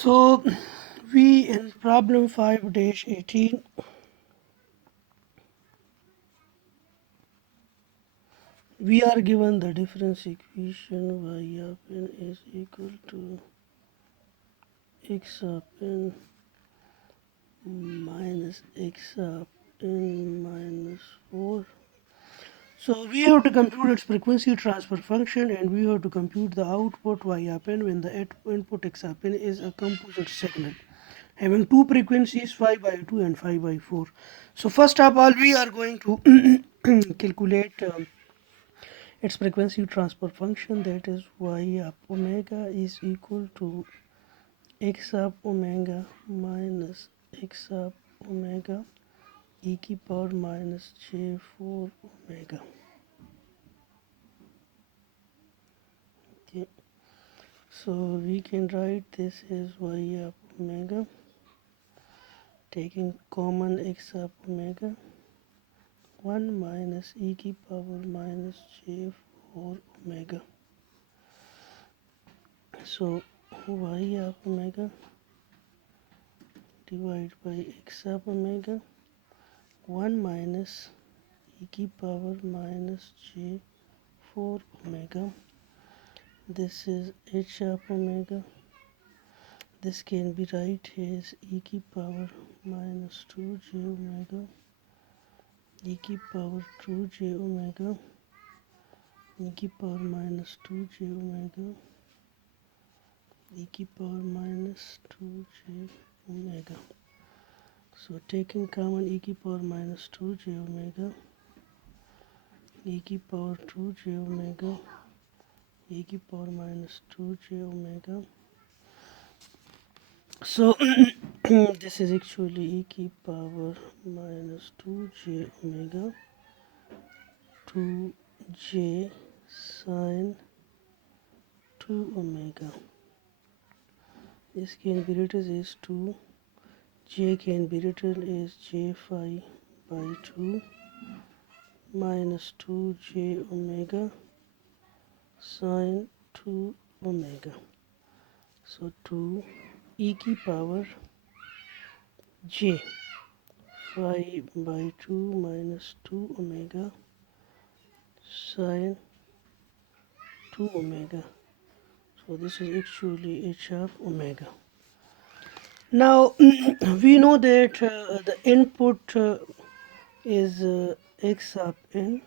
So we in problem 5-18 we are given the difference equation y of n is equal to x of n minus x of n minus 4. So we have to compute its frequency transfer function, and we have to compute the output y of n when the input x of n is a composite signal having two frequencies 5 by 2 and 5 by 4. So first of all we are going to calculate its frequency transfer function, that is y of omega is equal to x of omega minus x of omega e की power minus j4 omega. Okay, so we can write this as y of omega taking common x of omega 1 minus e की power minus j4 omega. So y of omega divided by x of omega 1 minus e की power minus j4 omega. This is h of omega. This can be write as e की power minus 2j omega, e की power 2j omega, e की power minus 2j omega, e की power minus 2j omega. So taking common e की power minus 2j omega, e की power 2j omega, e की power minus 2j omega. So this is actually e की power minus 2j omega 2j sine 2 omega. This can be written as 2, j can be written as j phi by 2 minus 2j omega sine 2 omega. So 2 e की power j phi by 2 minus 2 omega sine 2 omega. So this is actually h of omega. Now we know that the input is x of n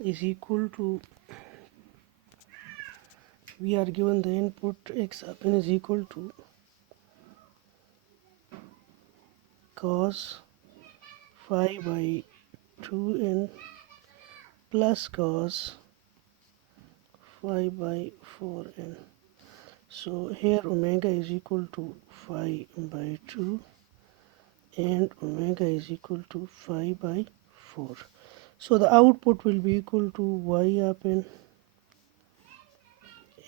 is equal to, we are given the input x of n is equal to cos phi by 2n plus cos phi by 4n. So here omega is equal to phi by 2 and omega is equal to phi by 4. So the output will be equal to y of n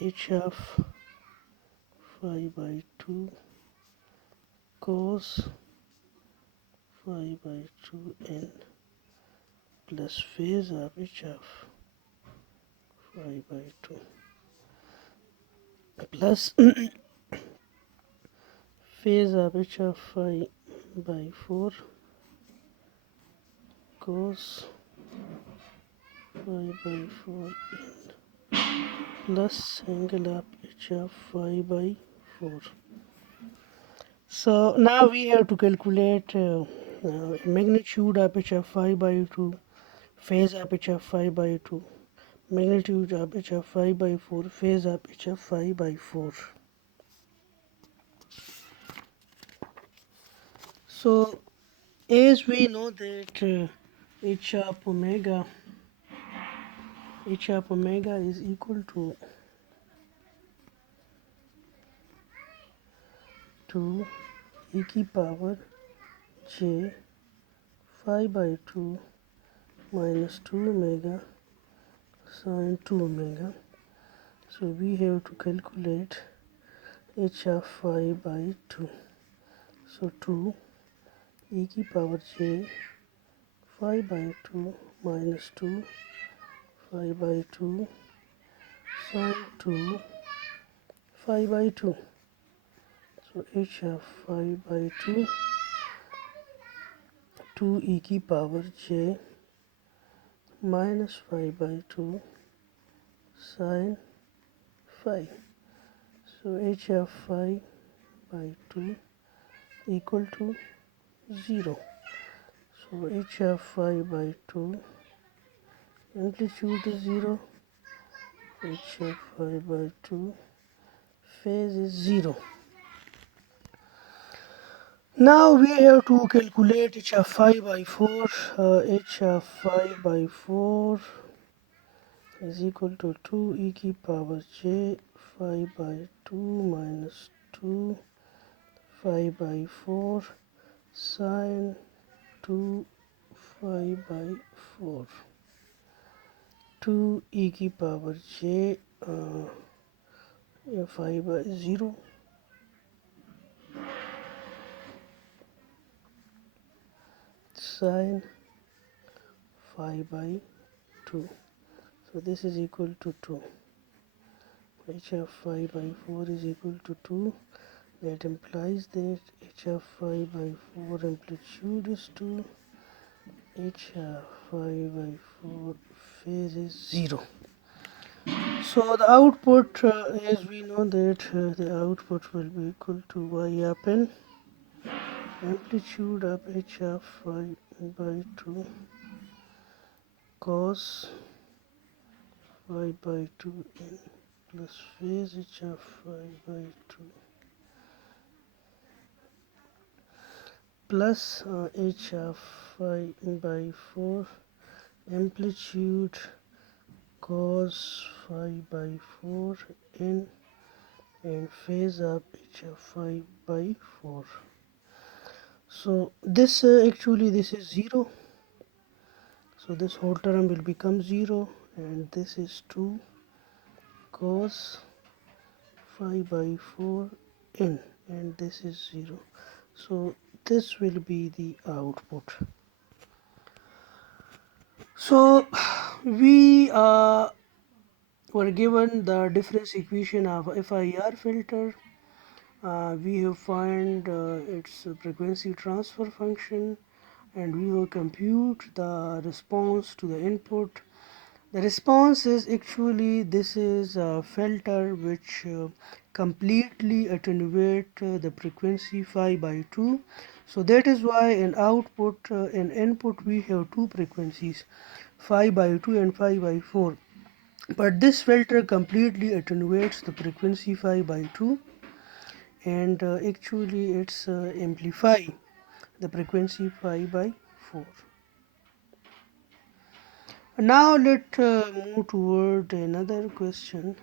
h of phi by 2 cos phi by 2n plus phase of h of phi by 2 plus phase of h of phi by 4 cos phi by 4n plus angle of h of phi by 4. So now we have to calculate magnitude of h of phi by 2, phase of h of phi by 2, magnitude of h of phi by 4, phase of h of phi by 4. So as we know that h of omega is equal to 2 e की power j phi by 2 minus 2 omega sine 2 omega. So we have to calculate h of phi by 2. So 2 e की power j phi by 2 minus 2 phi by 2 sine 2 phi by 2. So h of 5 by 2, 2 e की power j minus 5 by 2 sine 5. So h of 5 by 2 equal to 0. So h of 5 by 2 amplitude is 0, h of 5 by 2 phase is 0. Now we have to calculate h of 5 by 4. H of 5 by 4 is equal to 2 e की power j 5 by 2 minus 2 5 by 4 sine 2 5 by 4. 2 e की power j 5 by 0 sine 5 by 2. So this is equal to 2. H of 5 by 4 is equal to 2. That implies that h of 5 by 4 amplitude is 2. H of 5 by 4 phase is 0. So the output, as we know that the output will be equal to y up n amplitude of h of 5 by 2 cos 5 by 2 n plus phase h of 5 by 2 plus h of 5 by 4 amplitude cos 5 by 4 n and phase of h of 5 by 4. So this actually this is 0, so this whole term will become 0, and this is 2 cos 5 by 4 n, and this is 0. So this will be the output. So we were given the difference equation of FIR filter. We have found its frequency transfer function, and we will compute the response to the input. The response is actually this is a filter which completely attenuate the frequency 5 by 2. So that is why in output, in input we have two frequencies, 5 by 2 and 5 by 4. But this filter completely attenuates the frequency 5 by 2, and actually it's amplify the frequency 5 by 4. Now let's move toward another question.